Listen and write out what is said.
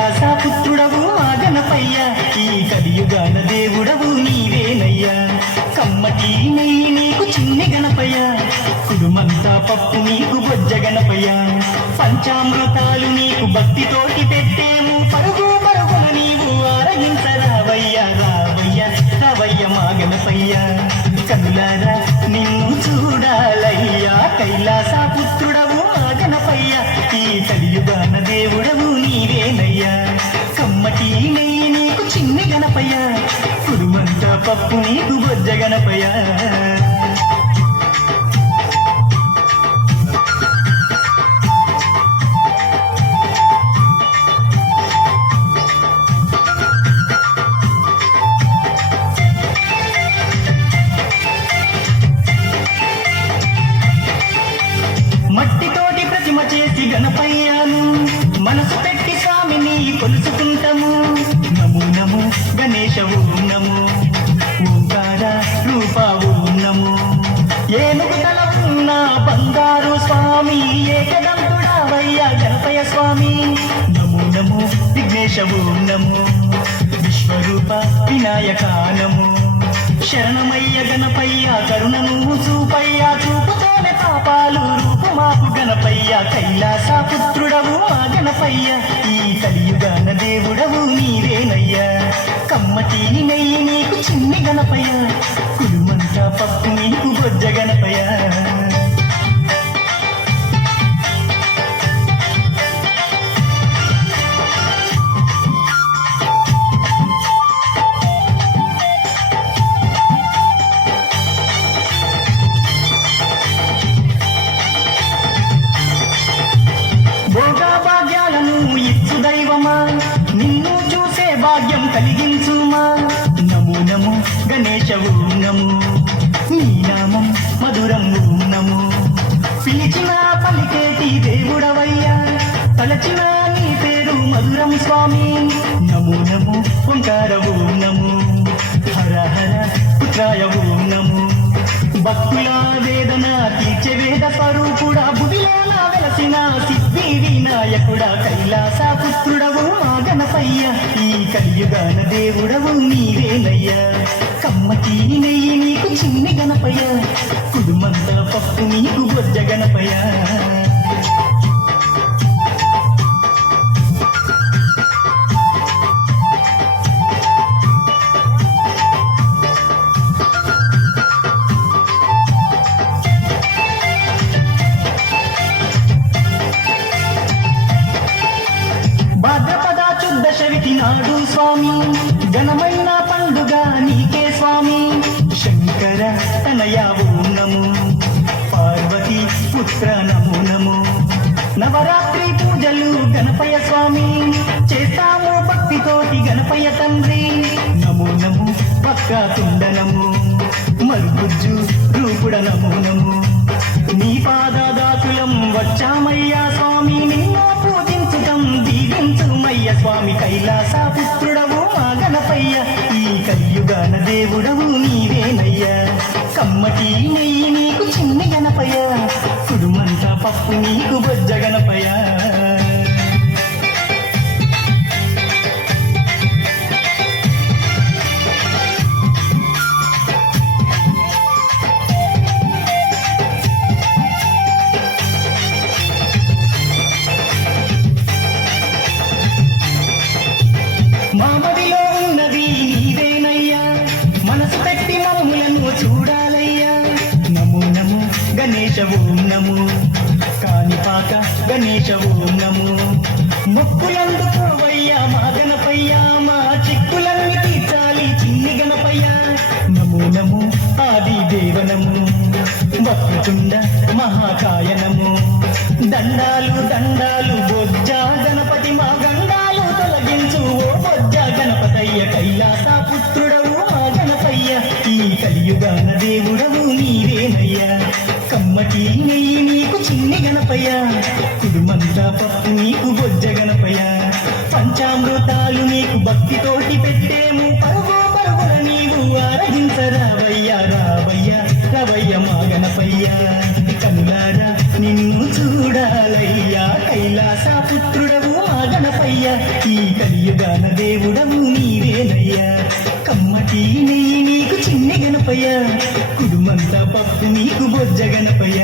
కైలాస పుత్రుడవు మా గణపయ్య, ఈ కలియుగాన దేవుడవు నీవేనయ్యా. కమ్మటి నెయ్యి నీకు చిన్ని గణపయ్య, కుడుమంతా పప్పు నీకు బొజ్జ గణపయ్య. పంచామృతాలు నీకు భక్తితోటి పెట్టేము, పరుగు పరుగున నీవు ఆరగించరావయ్యా. రావయ్య రావయ్య మా గణపయ్య, కనులారా నిన్ను చూడాలయ్యా. కైలాస పుత్రుడవు మా గణపయ్య, ఈ కలియుగాన దేవుడవు నీవేనయ్యా. కమ్మటి నెయ్యి నీకు చిన్ని గణపయ్య, కుడుమంతా పప్పు నీకు బొజ్జ గణపయ్య. మట్టితోటి ప్రతిమ చేసి గణపయ్యాను, మనసు పెట్టి స్వామిని కొలుసుకుంటాము. నమో నమో గణేశ ఓం నమో, ఓంకార రూప ఓం నమో. ఏనుగు తల ఉన్న బంగారు స్వామి, ఏకదంతుడావయ్యా గణపయ్య స్వామి. నమో నమో విఘ్నేశ ఓం నమో, విశ్వరూప వినాయక నమో. శరణమయ్య గణపయ్య, కరుణను చూపయ్య, చూపుతోనే పాపాలు రూపుమాపు గణపయ్య. కైలాస పుత్రుడవు మా గణపయ్య, ఈ కలియుగాన దేవుడవు నీవేనయ్యా. కమ్మటి నెయ్యి నీకు చిన్ని గణపయ్య, కుడుమంతా పప్పు నీకు బొజ్జ గణపయ్య. భోగభాగ్యాలను ఇచ్చు దైవమా, నిన్ను చూసే భాగ్యం కలిగించుమా. నమో నమో గణేశ ఓం నమో, నీ నామం మధురం ఓం నమో. పిలిచిన పలికేటి దేవుడవయ్యా, తలచిన నీ పేరు మధురం స్వామి. నమో నమో ఓంకార ఓం నమో, హర హర పుత్రాయ ఓం నమో. భక్తుల వేదన తీర్చే వేద స్వరూపుడా, బుడిలోన వెలసిన సిద్ధి వినాయకుడా. కైలాస పుత్రుడవు మా గణపయ్య, ఈ కలియుగాన దేవుడవు నీవేనయ్యా. కమ్మటి నెయ్యి నీకు చిన్ని గణపయ్య, కుడుమంతా పప్పు నీకు బొజ్జ గణపయ్య. భాద్రపద శుద్ధ చవితి నాడు స్వామి, ఘనమైన పండుగ నీకే స్వామి. శంకర తనయ ఓం నమో, పార్వతి పుత్ర నమో నమో. నవరాత్రి పూజలు గణపయ్య స్వామి, చేస్తాము భక్తితోటి గణపయ్య తండ్రి. నమో నమో వక్రతుండ నమో, మరుగుజ్జు రూపుడ నమో నమో. నీ పాదదాతులం వచ్చామయ్యా స్వామి, నిన్ను పూజించుటం దీవించుమయ్య స్వామి. కైలాస పుత్రుడవు మా గణపయ్య, ఈ కలియుగాన దేవుడవు నీవేనయ్యా. కమ్మటి నెయ్యి నీకు చిన్ని గణపయ్య, కుడుమంతా పప్పు నీకు బొజ్జ గణపయ్య. మామదిలో ఉన్నది నీవేనయ్యా, మనసు పెట్టి మమ్ములను చూడాలయ్యా. నమో నమో గణేశ ఓం నమో, కాణిపాక గణేశ ఓం నమో. మొక్కులందుకోవయ్యా మా గణపయ్య, మా చిక్కులన్నీ తీర్చాలి చిన్ని గణపయ్య. నమో నమో ఆది దేవ నమో, వక్రతుండ మహాకాయ నమో. దండాలు దండాలు బొజ్జ గణపతి, మా గండాలు తొలగించు ఓ బొజ్జ గణపతయ్య. కైలాస పుత్రుడవు మా గణపయ్య, ఈ కలియుగాన దేవుడవు నీవేనయ్యా. కమ్మటి నెయ్యి నీకు చిన్ని గణపయ్య, కుడుమంతా పప్పు నీకు బొజ్జ గణపయ్య. పంచామృతాలు నీకు భక్తితోటి పెట్టేము, పరుగు పరుగున నీవు ఆరగించరావయ్యా. రావయ్య రవయ్య మా గణపయ్య, కనులారా నిన్ను చూడాలయ్యా. కైలాస పుత్రుడవు మా గణపయ్య, గణపయ్య ఈ కలియుగాన దేవుడవు నీవేనయ్యా కమ్మటి నెయ్యి నీకు చిన్ని గణపయ్య కుడుమంతా పప్పు నీకు బొజ్జ గణపయ్య